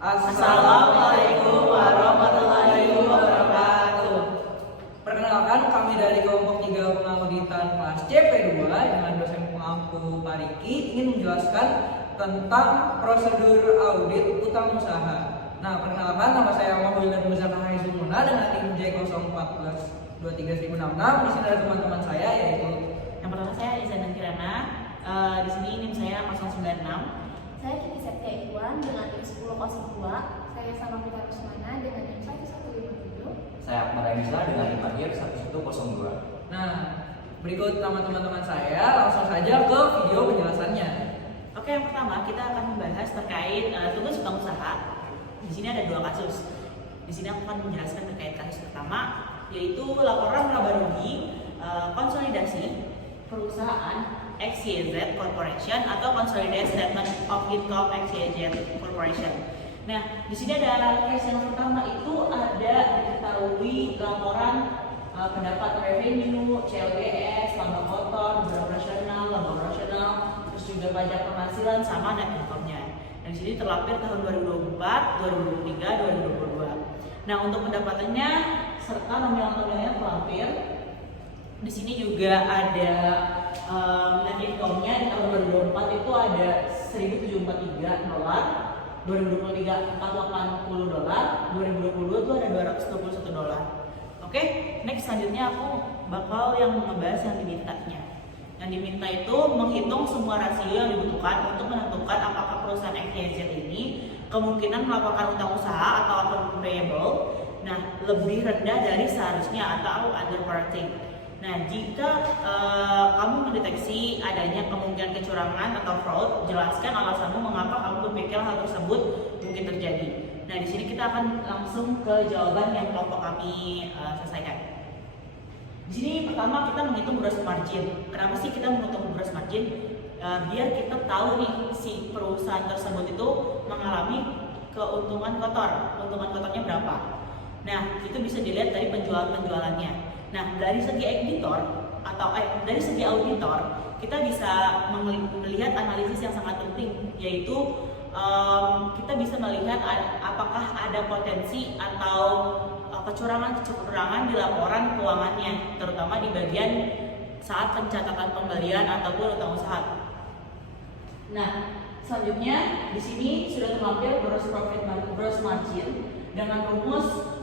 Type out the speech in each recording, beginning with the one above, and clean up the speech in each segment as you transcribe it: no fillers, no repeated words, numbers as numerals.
Assalamualaikum warahmatullahi wabarakatuh. Perkenalkan, kami dari kelompok 3 pengauditan kelas CP2 dengan dosen pengampu Pak Riki ingin menjelaskan tentang prosedur audit utang usaha. Nah, perkenalkan, nama saya Muhammad Muzakar Haizumuna dengan NIM J0142366. Di sini ada teman-teman saya yaitu yang pertama saya Izan Kirana. Di sini NIM saya 096. Saya Kiki Septia Iwan dengan NIM 1002. Saya Samapita Rusmana dengan NIM 1157. Saya Ahmad Ainisa dengan NIM Akhir 1102. Nah, berikut nama teman-teman saya, langsung saja ke video penjelasannya. Oke, yang pertama kita akan membahas terkait tugas utang usaha. Di sini ada 2 kasus. Di sini aku akan menjelaskan terkait kasus pertama, yaitu laporan laba rugi konsolidasi perusahaan XYZ Corporation atau Consolidated Statement of Income XYZ Corporation. Nah, di sini ada case yang pertama itu ada diketahui laporan pendapat revenue, CLGS, laba kotor, laba operasional, terus juga pajak penghasilan sama net income-nya. Dan di sini terlampir tahun 2024, 2023, 2022. Nah, untuk pendapatannya serta nominal-nominalnya terlampir. Di sini juga ada net income-nya di tahun 2024 itu ada $1.743, 2023 $480, 2022 itu ada $221. Oke, next selanjutnya aku bakal yang membahas yang dimintanya. Yang diminta itu menghitung semua rasio yang dibutuhkan untuk menentukan apakah perusahaan XYZ ini kemungkinan melaporkan utang usaha atau account payable lebih rendah dari seharusnya atau underreporting. Nah, jika kamu mendeteksi adanya kemungkinan kecurangan atau fraud, jelaskan alasanmu mengapa kamu berpikir hal tersebut mungkin terjadi. Nah, di sini kita akan langsung ke jawaban yang kelompok kami selesaikan. Di sini pertama kita menghitung gross margin. Kenapa sih kita menghitung gross margin? Biar kita tahu nih si perusahaan tersebut itu mengalami keuntungan kotor. Keuntungan kotornya berapa? Nah, itu bisa dilihat dari penjualannya. Nah, dari segi auditor dari segi auditor, kita bisa melihat analisis yang sangat penting, yaitu kita bisa melihat apakah ada potensi atau kecurangan di laporan keuangannya, terutama di bagian saat pencatatan pembelian ataupun utang usaha. Nah, selanjutnya di sini sudah terlampir gross margin dengan rumus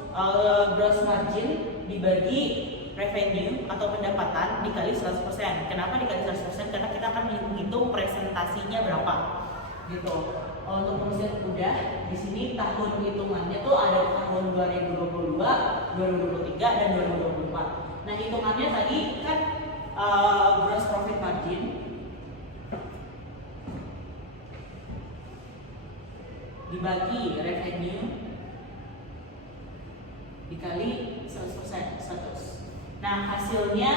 gross margin dibagi revenue atau pendapatan dikali 100%. Kenapa dikali 100%? Karena kita akan menghitung presentasinya berapa. Gitu. Untuk rumusnya udah di sini tahun hitungannya tuh ada tahun 2022, 2023 dan 2024. Nah, hitungannya tadi kan gross profit margin dibagi revenue dikali 100%. Nah, hasilnya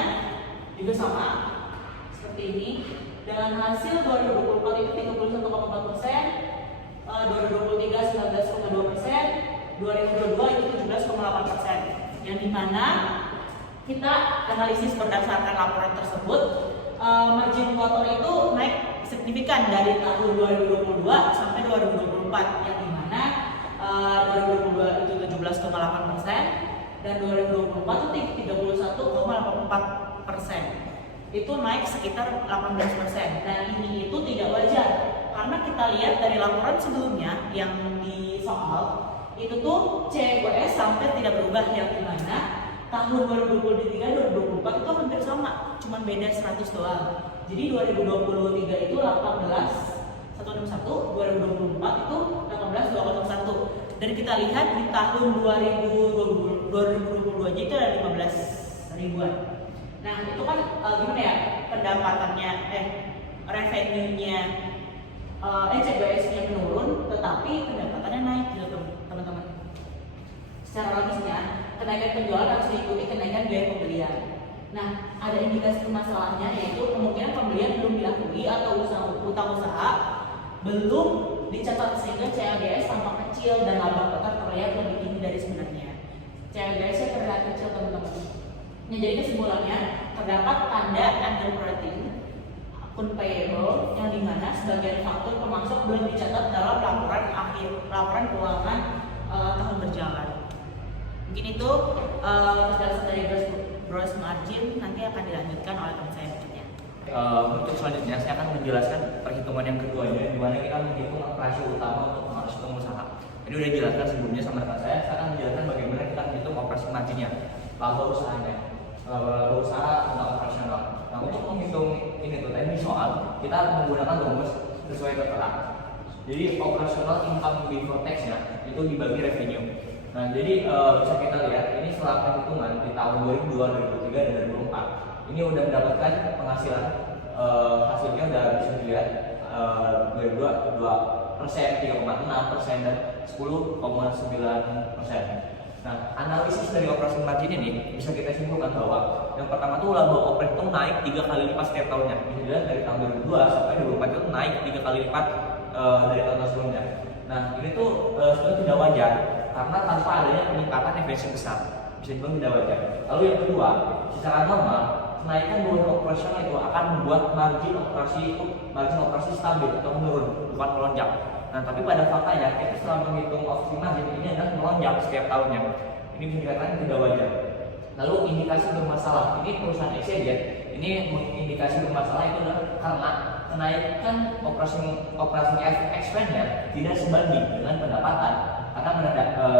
juga sama seperti ini. Dengan hasil 2024 itu 31,4%, 2023 19,2%, 2022 itu 17,8%. Yang dimana kita analisis berdasarkan laporan tersebut, margin kotor itu naik signifikan dari tahun 2022 sampai 2024, yang dimana 2022 itu 17,8% dan 2024 itu 31,84%. Itu naik sekitar 18%. Dan ini itu tidak wajar karena kita lihat dari laporan sebelumnya yang di soal itu tuh CGS sampai tidak berubah, yang dimana tahun 2023 2024 itu hampir sama, cuman beda 100 doang. Jadi 2023 itu 18,161, 2024 itu 18,201. Dan kita lihat di tahun 2022 aja itu ada 15 ribuan. Nah, itu kan gimana ya, pendapatannya revenue-nya CGS-nya menurun, tetapi pendapatannya naik gitu teman-teman. Secara logisnya, kenaikan penjualan harus diikuti kenaikan biaya pembelian. Nah, ada indikasi permasalahannya, yaitu kemungkinan pembelian belum diakui atau utang usaha belum dicatat sehingga CLGS tampak kecil dan laba kotor terlihat lebih tinggi dari sebenarnya. CLGS-nya terlihat kecil teman-teman. Nah, jadi kesimpulannya terdapat tanda underreporting payable yang dimana sebagian faktur pemasok belum dicatat dalam laporan keuangan tahun berjalan. Mungkin itu penjelasan dari gross margin, nanti akan dilanjutkan oleh teman saya berikutnya. Untuk selanjutnya saya akan menjelaskan perhitungan yang keduanya, di mana kita menghitung rasio utama untuk pengaruh pengusaha. Jadi udah dijelaskan sebelumnya sama rekan saya akan menjelaskan bagaimana kita menghitung operasi marginnya, laba usahanya, laba usaha tentang operasional. Nah, untuk menghitung ini tuh tadi soal kita menggunakan rumus sesuai tertera. Jadi operational income before tax-nya itu dibagi revenue. Nah, jadi bisa kita lihat ini setelah perhitungan di tahun 2002, 2003, dan 2004 ini udah mendapatkan penghasilan, hasilnya udah bisa dilihat 2%, 3,6%, dan 10,9%. Nah, analisis dari operasi margin ini bisa kita simpulkan bahwa yang pertama tuh laba operating itu naik 3 kali lipat setiap tahunnya. Bisa dilihat dari tahun 2002 sampai 2004 itu naik 3 kali lipat dari tahun sebelumnya. Nah, ini tuh sebenarnya tidak wajar karena tanpa adanya peningkatan efisiensi besar, bisa dibilang tidak wajar. Lalu yang kedua, secara normal kenaikan beban operasional itu akan membuat margin operasi stabil atau menurun, bukan melonjak. Nah, tapi pada faktanya kita setelah menghitung operasi margin ini adalah melonjak setiap tahunnya. Ini bisa dikatakan tidak wajar. Lalu indikasi bermasalah, ini perusahaan Excedia, ini indikasi bermasalah itu adalah karena kenaikan operasi expense-nya tidak sebanding dengan pendapatan karena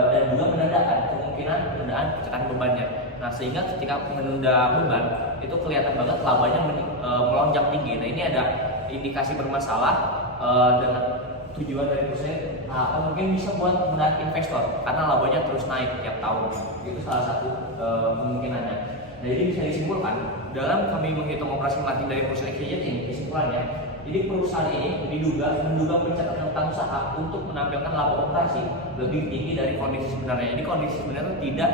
dan juga menandakan kemungkinan penundaan pencatatan bebannya. Nah, sehingga ketika menunda beban itu kelihatan banget labanya melonjak tinggi. Nah, ini ada indikasi bermasalah dengan tujuan dari perusahaan mungkin bisa buat menarik investor karena labanya terus naik tiap tahun. Itu salah satu kemungkinannya. Nah, jadi bisa disimpulkan dalam kami menghitung operasi margin dari perusahaan Excedia ini, kesimpulannya, jadi perusahaan ini menduga pencatatan utang usaha untuk menampilkan laba operasi lebih tinggi dari kondisi sebenarnya. Jadi kondisi sebenarnya tidak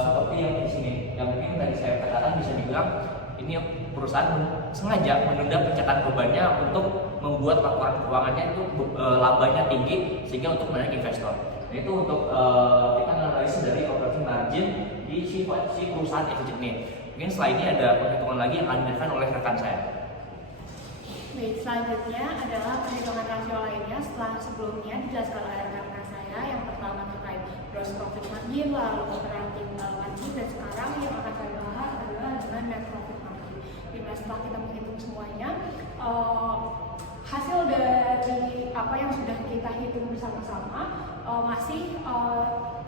seperti yang di sini. Yang mungkin tadi saya katakan bisa dibilang ini perusahaan sengaja menunda pencatatan bebannya untuk membuat laporan keuangannya itu labanya tinggi sehingga untuk menarik investor. Nah, itu untuk kita analisis dari operating margin di si perusahaan Excedia ini. Mungkin setelah ini ada perhitungan lagi yang akan dilakukan oleh rekan saya. Baik, selanjutnya adalah perhitungan rasio lainnya setelah sebelumnya dijelaskan oleh rekan saya. Yang pertama terkait gross profit margin, lalu operating margin, dan sekarang yang akan saya bahas adalah dengan net profit margin. Dimana setelah kita menghitung semuanya, hasil dari apa yang sudah kita hitung bersama-sama masih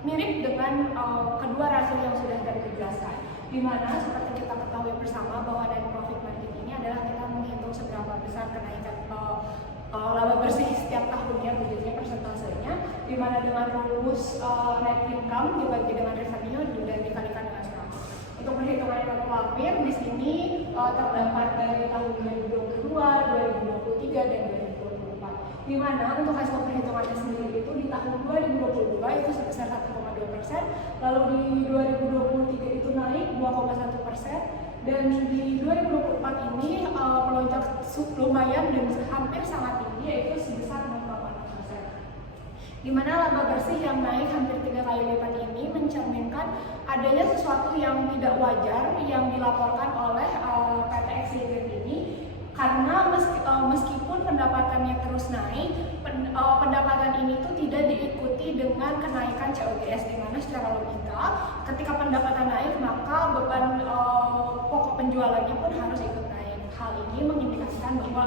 mirip dengan kedua rasio yang sudah tadi dijelaskan. Dimana seperti kita ketahui bersama bahwa net profit margin ini adalah kita menghitung seberapa besar kenaikan laba bersih setiap tahunnya, begitu persentasenya, di mana dengan rumus net income dibagi dengan revenue dan dikalikan dengan 100. Untuk perhitungan yang terlampir di sini terdapat dari tahun 2022, 2023, dan 2024. Di mana untuk hasil perhitungannya sendiri itu di tahun 2022 itu sebesar 1,2%, lalu di 2023 itu naik 2,1%. Dan di 2024 ini melonjak lumayan dan hampir sangat tinggi, yaitu sebesar 0,6%. Di mana laba bersih yang naik hampir 3 kali lipat ini mencerminkan adanya sesuatu yang tidak wajar yang dilaporkan oleh PT Excedia ini, karena meskipun pendapatannya terus naik, pendapatan ini tuh tidak diikuti dengan kenaikan COGS, di mana secara logika ketika pendapatan naik maka beban pokok penjualannya pun harus ikut naik. Hal ini mengindikasikan bahwa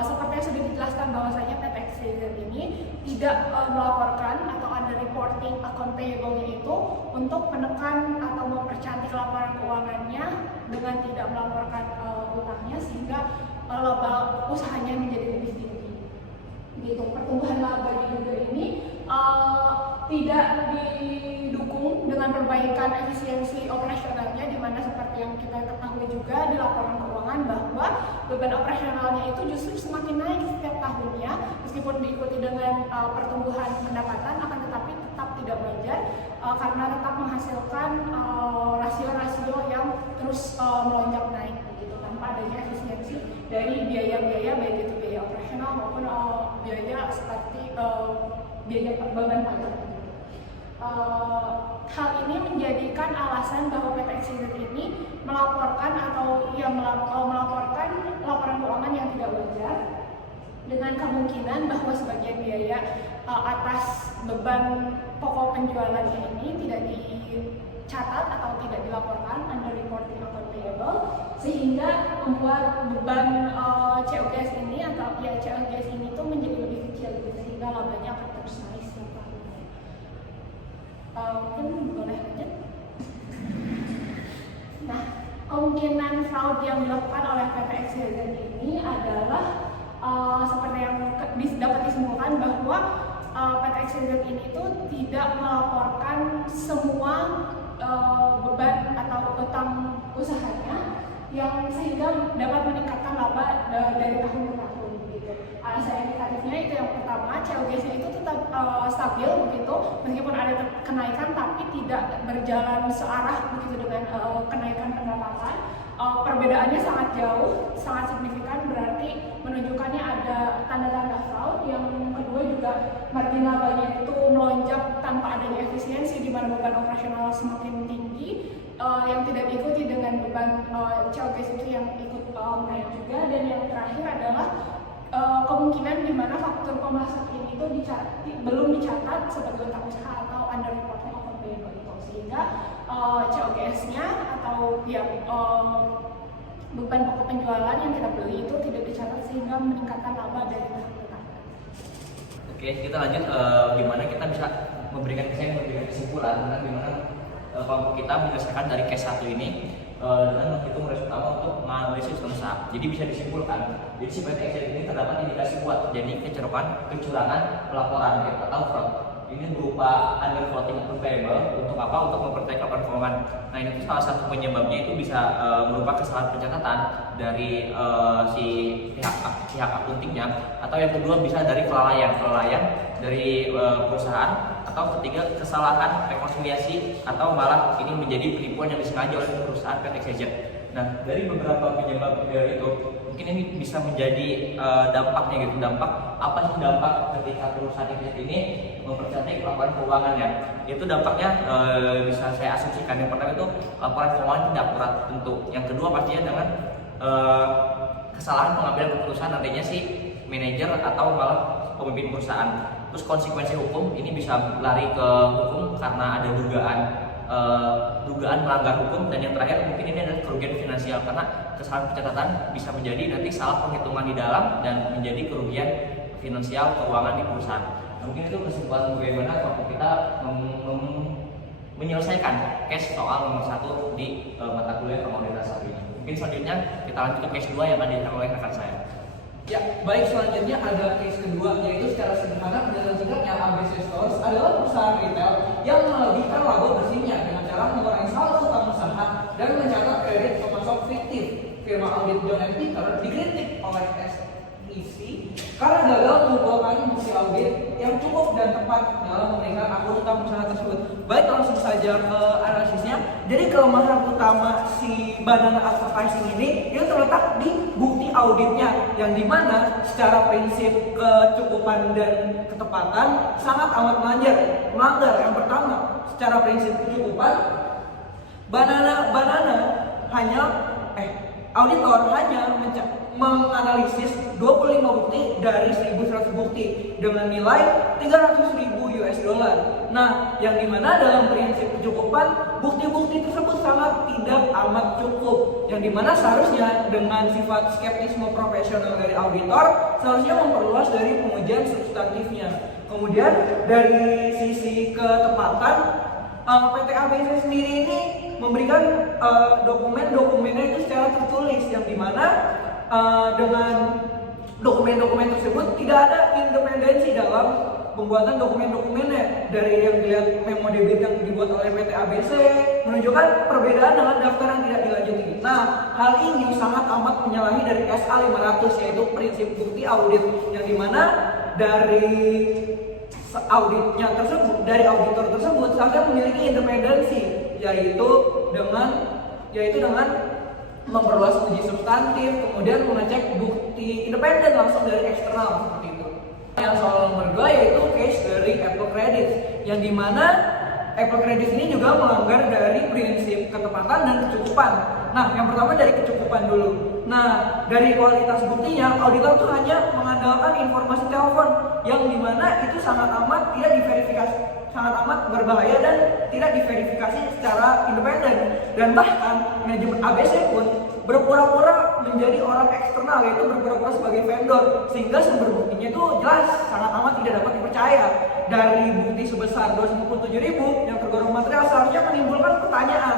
seperti yang sudah dijelaskan bahwasanya PT Excedia ini tidak melaporkan atau under reporting account payable itu untuk menekan atau mempercantik laporan keuangannya dengan tidak melaporkan utangnya, sehingga laba usahanya menjadi lebih tinggi. Gitu. Pertumbuhan laba di negeri ini tidak didukung dengan perbaikan efisiensi operasionalnya, di mana seperti yang kita ketahui juga di laporan keuangan bahwa beban operasionalnya itu justru semakin naik setiap tahunnya, meskipun diikuti dengan pertumbuhan pendapatan, akan tetapi tetap tidak wajar karena tetap menghasilkan rasio-rasio yang terus melonjak naik, begitu, tanpa adanya efisiensi dari biaya-biaya, baik itu biaya operasional maupun biaya seperti biaya beban pajak. Hal ini menjadikan alasan bahwa PT Exhibit ini melaporkan melaporkan laporan keuangan yang tidak wajar, dengan kemungkinan bahwa sebagian biaya atas beban pokok penjualannya ini tidak dicatat atau tidak dilaporkan under reporting account payable, sehingga membuat beban COGS ini atau ya COGS ini tuh menjadi lebih kecil gitu, sehingga labanya akan terus naik setiap tahunnya. Mungkin boleh lanjut. Nah, kemungkinan fraud yang dilakukan oleh PT Exhibit ini adalah seperti yang dapat disimpulkan bahwa PT Exhibit ini tuh tidak melaporkan semua beban atau utang usahanya, yang sehingga dapat meningkatkan laba dari tahun ke tahun gitu. Alasan indikatifnya itu yang pertama, COGS-nya itu tetap stabil begitu, meskipun ada kenaikan tapi tidak berjalan searah begitu dengan kenaikan pendapatan. Perbedaannya sangat jauh, sangat signifikan, berarti menunjukkannya ada tanda-tanda fraud. Yang kedua juga margin labanya itu melonjak tanpa adanya efisiensi, di mana beban operasional semakin tinggi, yang tidak diikuti dengan beban COGS itu yang ikut naik juga. Dan yang terakhir adalah kemungkinan di mana faktur pemasak ini itu belum dicatat sebagai utang usaha atau under reporting account payable itu, sehingga COGS-nya atau ya beban pokok penjualan yang kita beli itu tidak dicatat, sehingga meningkatkan laba dari tahun ke tahun. Oke, kita lanjut gimana kita bisa memberikan kesimpulan tentang gimana kelompok kita menyelesaikan dari case 1 ini dengan menghitung resiko utama untuk menganalisis usaha. Jadi bisa disimpulkan, jadi si PT Exhibit ini terdapat indikasi kuat jadi kecurangan pelaporan atau fraud. Ini berupa under reporting account payable untuk apa? Untuk mempercayai laporan keuangan. Nah, ini tuh salah satu penyebabnya itu bisa berupa kesalahan pencatatan dari si pihak akuntingnya, atau yang kedua bisa dari kelalaian dari perusahaan, atau ketiga kesalahan rekonsiliasi, atau malah ini menjadi penipuan yang disengaja oleh perusahaan PT XYZ. Nah, dari beberapa penyebab itu mungkin ini bisa menjadi dampaknya gitu. Dampak apa sih dampak ketika perusahaan ini mempercantik laporan keuangannya? Itu dampaknya bisa saya asumsikan. Yang pertama itu laporan keuangan tidak akurat tentu. Yang kedua pastinya dengan kesalahan pengambilan keputusan nantinya si manajer atau malah pemimpin perusahaan. Terus konsekuensi hukum ini bisa lari ke hukum karena ada dugaan melanggar hukum. Dan yang terakhir mungkin ini adalah kerugian finansial, karena kesalahan pencatatan bisa menjadi nanti salah penghitungan di dalam dan menjadi kerugian finansial keuangan di perusahaan. Mungkin itu kesimpulan bagaimana kalau kita menyelesaikan case soal nomor 1 di mata kuliah komoditas saat ini. Mungkin selanjutnya kita lanjut ke case 2 yang dihadirkan oleh rekan saya. Ya, baik, selanjutnya ada case kedua, yaitu secara sederhana dan singkatnya ABC Stores adalah perusahaan retail yang melebihkan laba bersihnya dengan cara mengurangi saldo utang usaha dan mencatat kredit pemasok fiktif. Firma audit John & Peter dikritik oleh SEC karena gagal mengumpulkan bukti audit yang cukup dan tepat dalam memeriksa akun utang usaha tersebut. Baik, langsung saja ke analisisnya. Jadi kelemahan utama si Banana Advertising ini itu terletak di bukti auditnya, yang dimana secara prinsip kecukupan dan ketepatan sangat amat melanggar. Yang pertama, secara prinsip kecukupan, auditor hanya menganalisis 25 bukti dari 1.100 bukti dengan nilai $300.000. Nah, yang dimana dalam prinsip kecukupan, bukti-bukti tersebut sangat tidak amat cukup. Yang dimana seharusnya dengan sifat skeptisme profesional dari auditor, seharusnya memperluas dari pengujian substantifnya. Kemudian dari sisi ketepatan, PT ABC sendiri ini memberikan dokumen-dokumennya itu secara tertulis, yang dimana dengan dokumen-dokumen tersebut tidak ada independensi dalam pembuatan dokumen-dokumennya. Dari yang dilihat memo debit yang dibuat oleh PT ABC menunjukkan perbedaan dengan daftar yang tidak dilanjuti. Nah, hal ini sangat amat menyalahi dari SA 500, yaitu prinsip bukti audit, yang dimana dari auditnya tersebut, dari auditor tersebut seharusnya memiliki independensi, yaitu dengan memperluas uji substantif, kemudian mengecek bukti independen langsung dari eksternal seperti itu. Yang soal nomor 2 yaitu case dari Apple Credit, yang dimana Apple Credit ini juga melanggar dari prinsip ketepatan dan kecukupan. Nah, yang pertama dari kecukupan dulu. Nah, dari kualitas buktinya, auditor tuh hanya mengandalkan informasi telepon yang dimana itu sangat amat tidak diverifikasi, sangat amat berbahaya dan tidak diverifikasi secara independen. Dan bahkan manajemen ABC pun berpura-pura menjadi orang eksternal, yaitu berpura-pura sebagai vendor, sehingga sumber buktinya itu jelas sangat amat tidak dapat dipercaya. Dari bukti sebesar 257.000 yang tergolong material seharusnya menimbulkan pertanyaan,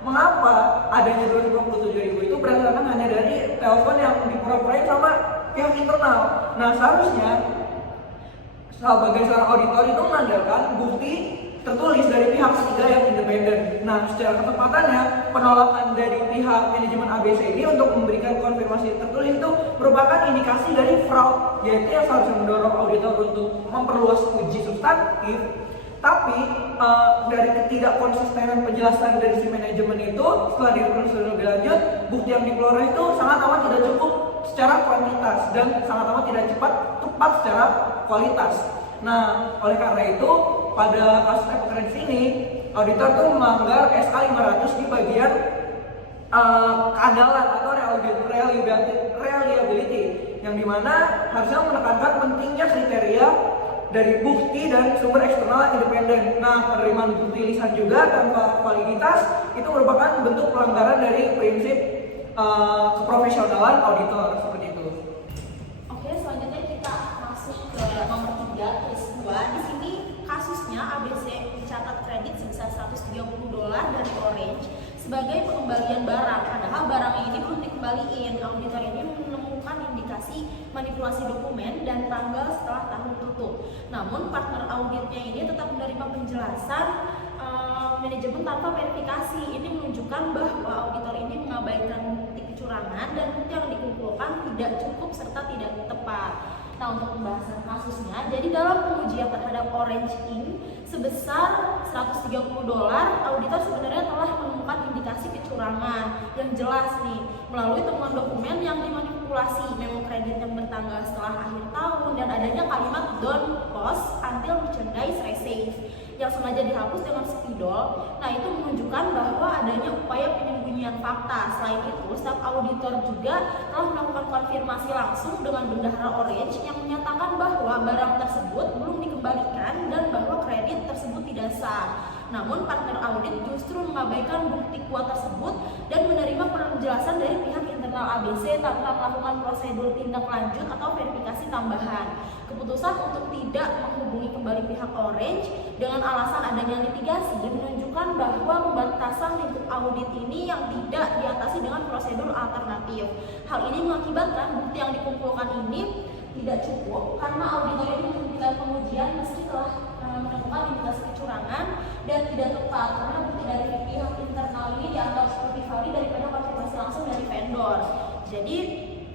mengapa adanya 257.000 itu berdasarkan hanya dari telepon yang dipura-purain sama pihak internal. Nah, seharusnya sebagai seorang auditor itu mengandalkan bukti tertulis dari pihak ketiga yang independen. Nah, secara ketepatannya penolakan dari pihak manajemen ABC ini untuk memberikan konfirmasi tertulis itu merupakan indikasi dari fraud, yaitu yang seharusnya mendorong auditor untuk memperluas uji substantif. Tapi dari ketidakkonsistenan penjelasan dari si manajemen itu setelah ditelusuri lebih lanjut, bukti yang diperoleh itu sangat amat tidak cukup secara kuantitas dan sangat amat tidak tepat secara kualitas. Nah, oleh karena itu pada kasus Apple Credit ini, auditor tuh melanggar SA 500 di bagian keandalan atau reliability, yang dimana harusnya menekankan pentingnya kriteria dari bukti dan sumber eksternal independen. Nah, penerimaan bukti lisan juga tanpa validitas itu merupakan bentuk pelanggaran dari prinsip keprofesionalan auditor, seperti itu. Oke, selanjutnya kita masuk ke nomor 3, case 2. Di sini kasusnya ABC mencatat kredit sebesar $130 dari Orange sebagai pengembalian barang, padahal barang ini belum dikembaliin. Auditor ini menemukan indikasi manipulasi dokumen dan tanggal setelah tahun tutup. Namun partner auditnya ini tetap menerima penjelasan manajemen tanpa verifikasi. Ini menunjukkan bahwa auditor ini mengabaikan bukti kecurangan dan bukti yang dikumpulkan tidak cukup serta tidak tepat. Nah, untuk pembahasan kasusnya, jadi dalam pengujian terhadap Orange Inc. sebesar $130, auditor sebenarnya telah menemukan indikasi kecurangan yang jelas nih melalui temuan dokumen yang dimanipulasi, memo kredit yang bertanggal setelah akhir tahun, dan adanya kalimat "don't post until merchandise receive" yang sengaja dihapus dengan spidol. Nah, itu menunjukkan bahwa adanya upaya penyembunyian fakta. Selain itu, staf auditor juga telah melakukan konfirmasi langsung dengan bendahara Orange yang menyatakan bahwa barang tersebut belum dikembalikan dan bahwa kredit tersebut tidak sah. Namun partner audit justru mengabaikan bukti kuat tersebut dan menerima penjelasan dari pihak internal ABC tanpa melakukan prosedur tindak lanjut atau verifikasi tambahan. Keputusan untuk tidak menghubungi kembali pihak Orange dengan alasan adanya litigasi menunjukkan bahwa pembatasan lingkup audit ini yang tidak diatasi dengan prosedur alternatif. Hal ini mengakibatkan bukti yang dikumpulkan ini tidak cukup karena auditor ini menghentikan pengujian meski telah menemukan indikasi kecurangan dan tidak tepat karena bukti dari pihak internal ini dianggap seperti valid daripada konfirmasi langsung dari vendor. Jadi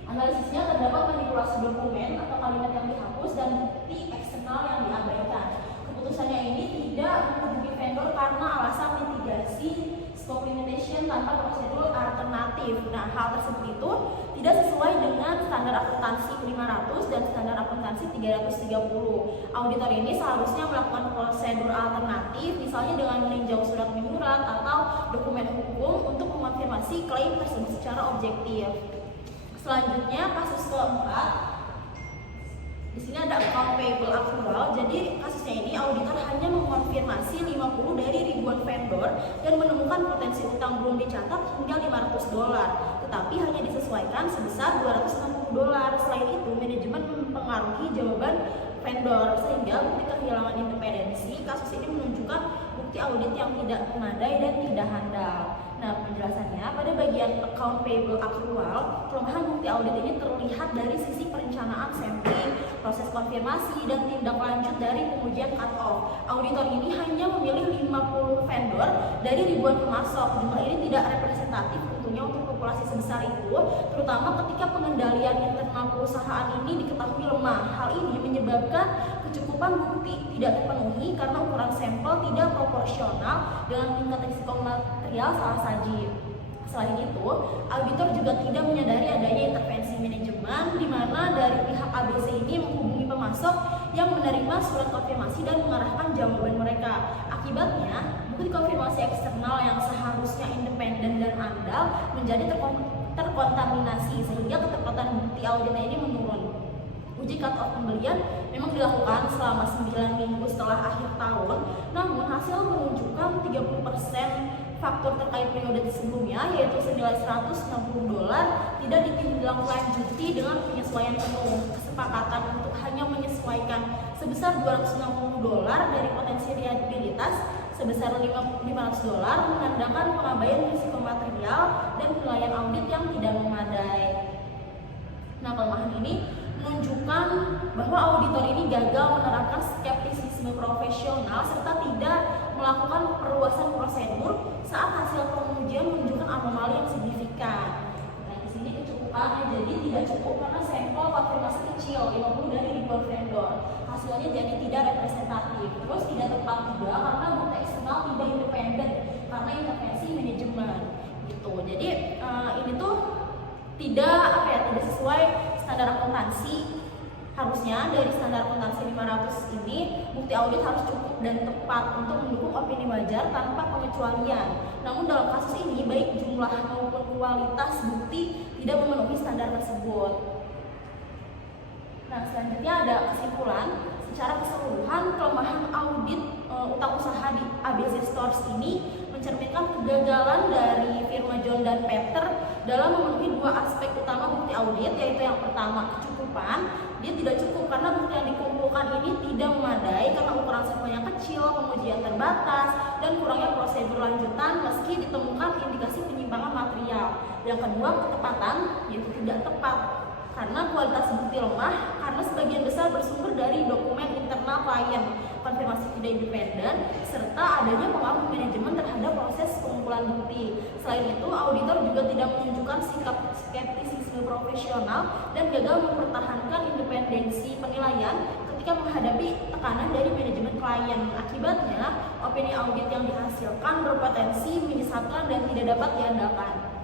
analisisnya terdapat manipulasi dokumen atau kalimat yang dihapus dan bukti eksternal yang diabaikan. Keputusannya ini tidak menghubungi vendor karena alasan mitigasi scope limitation tanpa prosedur alternatif. Nah, hal tersebut itu tidak sesuai dengan standar akuntansi 500 dan standar akuntansi 330. Auditor ini seharusnya melakukan prosedur alternatif, misalnya dengan meninjau surat menyurat atau dokumen hukum untuk mengonfirmasi klaim tersebut secara objektif. Selanjutnya kasus keempat, di sini ada account payable accrual. Jadi kasusnya ini auditor hanya mengonfirmasi 50 dari ribuan vendor dan menemukan potensi utang belum dicatat hingga $500, tetapi hanya disesuaikan sebesar $260. Selain itu, manajemen mempengaruhi jawaban vendor sehingga bukti kehilangan independensi. Kasus ini menunjukkan bukti audit yang tidak memadai dan tidak handal. Nah, penjelasannya pada bagian account payable accrual, kelemahan bukti audit ini terlihat dari sisi perencanaan sampling, proses konfirmasi, dan tindak lanjut dari pengujian cut-off. Auditor ini hanya memilih 50 vendor dari ribuan pemasok. Jumlah ini tidak representatif tentunya untuk populasi sebesar itu, terutama ketika pengendalian internal perusahaan ini diketahui lemah. Hal ini menyebabkan kecukupan bukti tidak terpenuhi karena ukuran sampel tidak proporsional dengan tingkat risiko material salah saji. Selain itu, auditor juga tidak menyadari adanya intervensi manajemen di mana dari pihak ABC ini menghubungi pemasok yang menerima surat konfirmasi dan mengarahkan jawaban mereka. Akibatnya, bukti konfirmasi eksternal yang seharusnya independen dan andal menjadi terkontaminasi sehingga ketepatan bukti auditnya ini menurun. Uji cut-off pembelian memang dilakukan selama 9 minggu setelah akhir tahun, namun hasil menunjukkan 30% faktor terkait periode sebelumnya, yaitu senilai $160 tidak ditindaklanjuti dengan penyesuaian penuh. Kesepakatan untuk hanya menyesuaikan sebesar $260 dari potensi reliabilitas sebesar $500 menandakan pengabaian risiko material dan penilaian audit yang tidak memadai. Nah, kelemahan ini menunjukkan bahwa auditor ini gagal menerapkan skeptisisme profesional serta tidak melakukan perluasan prosedur saat hasil pengujian menunjukkan anomali yang signifikan. Nah, di sini kecukupannya jadi tidak cukup karena sampel konfirmasi kecil 50 dari ribuan vendor. Hasilnya jadi tidak representatif. Terus tidak tepat juga karena bukti eksternal tidak independen karena intervensi manajemen. Gitu. Jadi ini tuh tidak sesuai standar akuntansi. Harusnya dari standar akuntansi 500 ini bukti audit harus cukup dan tepat untuk mendukung opini wajar tanpa pengecualian. Namun dalam kasus ini baik jumlah maupun kualitas bukti tidak memenuhi standar tersebut. Nah, selanjutnya ada kesimpulan. Secara keseluruhan kelemahan audit utang usaha di ABC Stores ini mencerminkan kegagalan dari firma John dan Peter dalam memenuhi dua aspek utama bukti audit, yaitu yang pertama kecukupan. Dia tidak cukup karena bukti yang dikumpulkan ini tidak memadai karena ukuran sampelnya kecil, pengujian terbatas, dan kurangnya prosedur lanjutan meski ditemukan indikasi penyimpangan material. Yang kedua, ketepatan, yaitu tidak tepat karena kualitas bukti lemah karena sebagian besar bersumber dari dokumen internal klien, konfirmasi tidak independen, serta adanya pengaruh manajemen terhadap proses pengumpulan bukti. Selain itu, auditor juga tidak menunjukkan sikap skeptisisme profesional dan gagal mempertahankan independensi penilaian ketika menghadapi tekanan dari manajemen klien. Akibatnya, opini audit yang dihasilkan berpotensi menyesatkan dan tidak dapat diandalkan.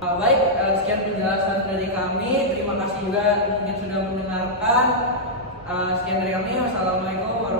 Baik, sekian penjelasan dari kami. Terima kasih juga mungkin sudah mendengarkan. Sekian dari kami. Wassalamualaikum warahmatullahi wabarakatuh.